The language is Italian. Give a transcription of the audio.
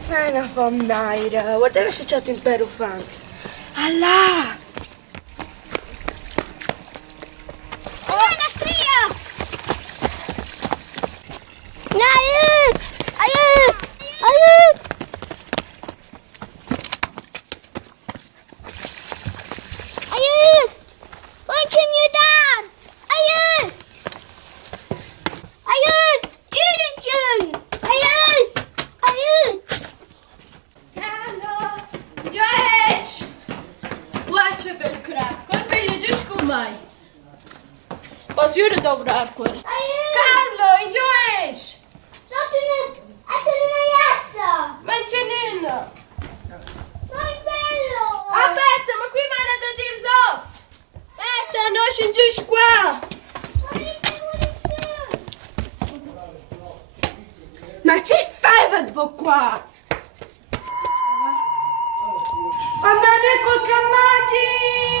zaina fomnaira, guarda se c'è un perufante. Allah! Ayut! Ayut! Ayut! Ayut! Watching you down! Ayut! Ayut! Yürüyün! Ayut! Ayut! Carlo! Joeś! Płacze Belkrab, kolby jedziesz kumaj. Pozjury dobra, Arkur. Ayut! Carlo, i Joeś! Attorno yassa! Mancenino! Non bello! Aspetta, ma qui mi da dir sotto! Aspetta, no, scendi giù qua! Ma ci fai vedvo qua? Andare col Camaggi!